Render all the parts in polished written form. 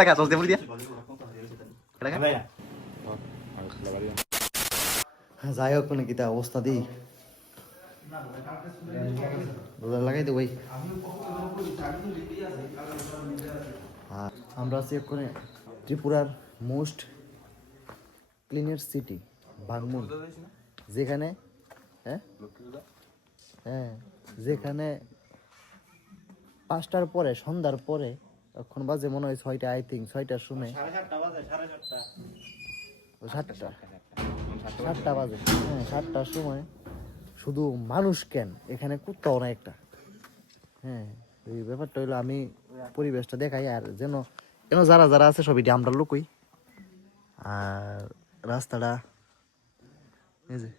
টাকা দশ দিয়ে দিয়া যাই হোক মানে কিতা অবস্থা দিই লাগাই দে ভাই। আমরা আছি ওখানে ত্রিপুরার মোস্ট ক্লিনের সিটি বাগমুন, যেখানে হ্যাঁ হ্যাঁ যেখানে 5টার পরে সন্ধ্যার পরে এখন বাজে মনে হয় 6টা, আই থিঙ্ক 6টার সময় 7টা বাজে, হ্যাঁ 7টার সময় শুধু মানুষ কেন এখানে কুত্তাও না একটা। হ্যাঁ এই ব্যাপারটা হইলো আমি পরিবেশটা দেখাই আর যেন যেন যারা যারা আছে সবই আমরা লোকই। আর রাস্তাটা এই যে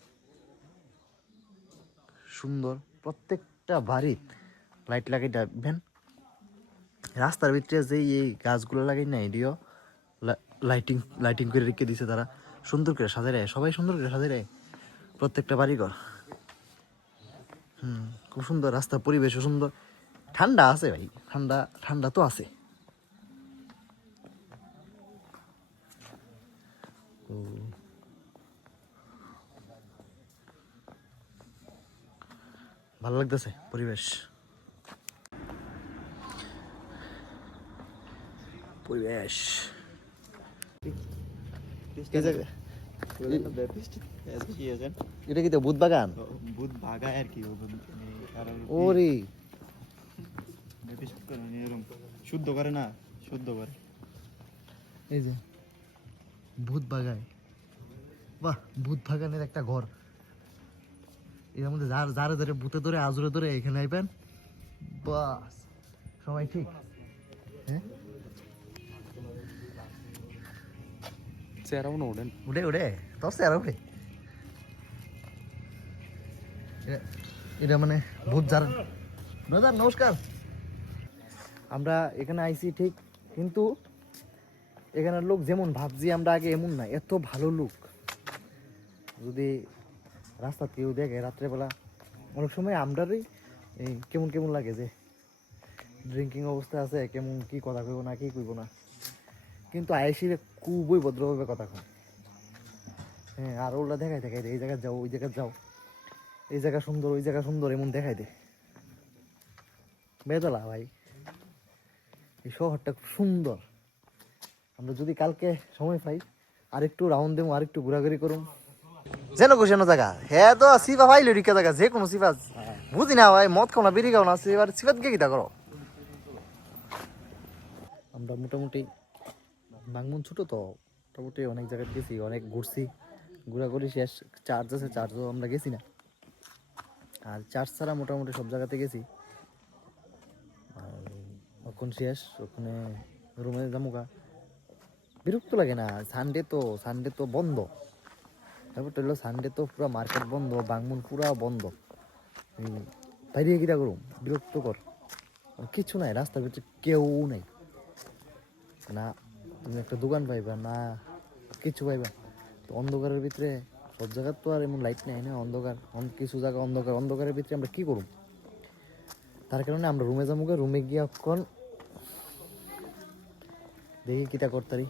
সুন্দর, প্রত্যেকটা বাড়ি লাইট লাগাই দেবেন। রাস্তার ভিতরে যে এই গাছগুলো লাগাই না এটিও লাইটিং লাইটিং করে রেখে দিছে তারা, সুন্দর করে সাজাই রায়, সবাই সুন্দর করে সাজাই রায় প্রত্যেকটা বাড়িঘর। খুব সুন্দর রাস্তার পরিবেশও সুন্দর, ঠান্ডা আছে ভাই, ঠান্ডা ঠান্ডা তো আছে। ভালো লাগতেছে পরিবেশ, পরিবেশ এটা কি তো বুধ বাগান? বুধ ভাগায় আর কি ওরে শুদ্ধ করে না, শুদ্ধ করে। এই যে ভূত বাগায়, বাহ ভূত বাগানের একটা ঘর, এর মধ্যে যারে ধরে ভূতে ধরে আজরে ধরে এখানে আইবেন, বাস সবাই ঠিক। হ্যাঁ চেহারাও না ওঠেন, উঠে উঠে তোর চেহারা উঠে। এটা মানে ভূত যার ব্রাদার নমস্কার। আমরা এখানে আইছি ঠিক, কিন্তু এখানের লোক যেমন ভাবছি আমরা আগে এমন না, এত ভালো লোক। যদি রাস্তা কেউ দেখে রাত্রেবেলা অনেক সময় আমরারই কেমন কেমন লাগে যে ড্রিঙ্কিং অবস্থা আছে, কেমন কি কথা কইব না কি কইব না, কিন্তু আয়েসিরে খুবই ভদ্রভাবে কথা কয়। হ্যাঁ আর ওগুলা দেখাই দেখাই এই জায়গায় যাও ওই জায়গায় যাও, এই জায়গা সুন্দর ওই জায়গা সুন্দর এমন দেখাই দে। বেদলা ভাই, এই শহরটা খুব সুন্দর। আমরা যদি কালকে সময় পাই আরেকটু রাউন্ড দেবো, আরেকটু ঘোরাঘুরি করুম, যেন ঘুষানো জায়গা। হ্যাঁ তো সিফা পাইলো রিকা জায়গা, যে কোনো সিফা বুঝি না ভাই, মদ খাও না বিড়ি খাও না, এবার সিফাত গিয়ে কিতা করো। আমরা মোটামুটি বাংমুন ছোট তো, মোটামুটি অনেক জায়গায় গেছি, অনেক ঘুরছি, ঘোরাঘুরি শেষ। চার্জ আছে, চার্জও আমরা গেছি না, আর চার্জ ছাড়া মোটামুটি সব জায়গাতে গেছি। আর ওখান শেষ, ওখানে রুমে যামুগা, বিরক্ত লাগে না। সানডে তো বন্ধ, ব্যাপারটা হলো সানডে তো পুরো মার্কেট বন্ধ, বাংমুন পুরা বন্ধ। বাইরে কিটা করুম, বিরক্তকর কিছু নাই, রাস্তার ভিতরে কেউ নাই, না তুমি একটা দোকান পাইবা না কিছু পাইবা। তো অন্ধকারের ভিতরে সব জায়গার তো আর এমন লাইট নেই না, অন্ধকার, কিছু জায়গা অন্ধকার, অন্ধকারের ভিতরে আমরা কি করুম। তার কারণে আমরা রুমে যাবো, রুমে গিয়ে এখন দেখি কিটা করতারি,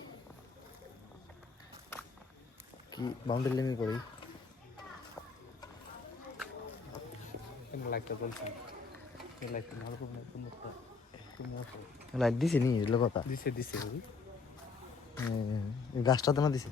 কি বাউন্ডারি লেমি করি। লাইট দিছে নি কথা দিছে দিছে গাছটা তো না দিছে।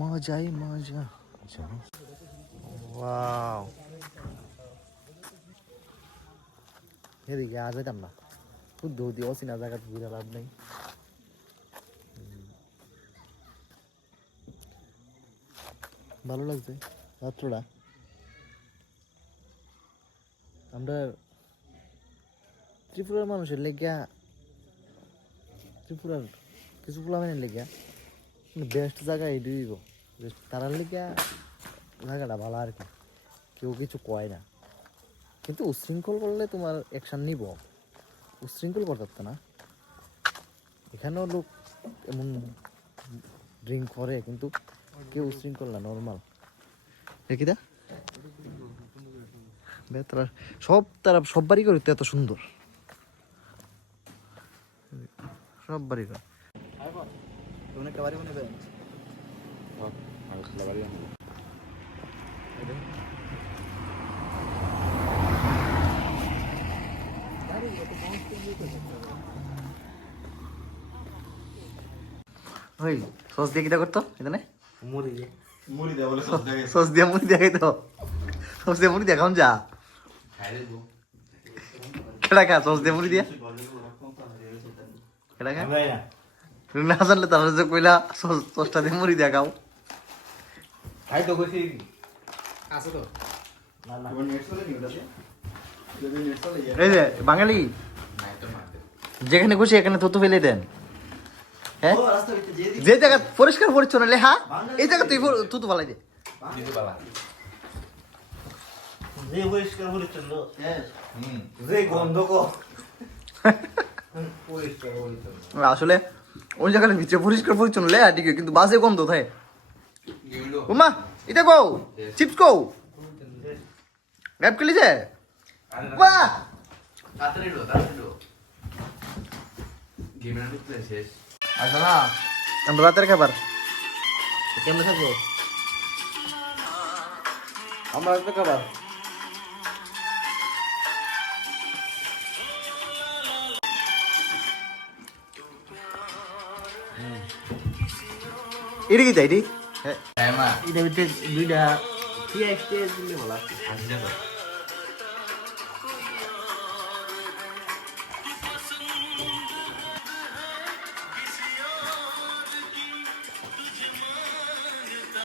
মজাই মজা। ওয়াও, এদিকে আর যেতাম না, শুদ্ধ দিয়ে অচেনা জায়গা ঘুরে লাভ নেই। ভালো লাগছে রাত্রটা। আমরা ত্রিপুরার মানুষের লেগিয়া, ত্রিপুরার কিছু প্লামের লেগিয়া বেস্ট জায়গা এটি দিব, তারার লেগিয়া জায়গাটা ভালো আর কি, কেউ কিছু কয় না। কিন্তু উশৃঙ্খল করলে তোমার অ্যাকশন নিব, উশৃঙ্খল করতে না। এখানেও লোক এমন ড্রিঙ্ক করে কিন্তু কেউ উশৃঙ্খল না, নর্মাল। দেখিদা তারা সব বাড়ি করে এত সুন্দর, সব বাড়ি করে একটা বাড়ি বানাবে। ওই সস দিয়ে কিটা করতো এখানে? মুড়ি দেওয়া বলে সব জায়গায় সস দিয়ে মুড়ি দিয়ে খাইতো, সস দিয়ে মুড়ি দিয়ে খাওন যা। কেডা খা সস দিয়ে মুড়ি দিয়া? কেডা খা? না জানলে তাহলে যে কইলা সসটা দিয়ে মুড়ি দিয়া খাও। খাই তো কইছি আছে তো তোমার নেট চলে নি ওটাতে? যদি নেট চলে যায় এই যে বাঙালি নাই তো মারতে যেখানে খুশি এখানে থুতু ফেলে দেন। হ্যাঁ, ও রাস্তা ভিতরে যে যে জায়গা পরিষ্কার পরিচ্ছন্ন লেখা এই জায়গা তুই থুতু ফেলাই দে। দিতে পারা যে পরিষ্কার পরিচ্ছন্ন শেষ যে গন্ধ কো পরিষ্কার পরিচ্ছন্ন আসলে ওই জায়গাটা ভিতরে পরিষ্কার পরিচ্ছন্ন লেখা ঠিক কিন্তু বাসে গন্ধ থাকে। গেলো উমা এটা কও চিপস কও র‍্যাপ খেলি যে বাহ তাড়াতাড়ি গেমের ভিতরে শেষ আসো না আমরা রাতের খাবার কেমনে থাকবো আমরা রাতের খাবার এটি কি তাই হ্যাঁ মা এটা ভিতরে দুইটা কি এক্সট্রা দিলে বলা আসলে তো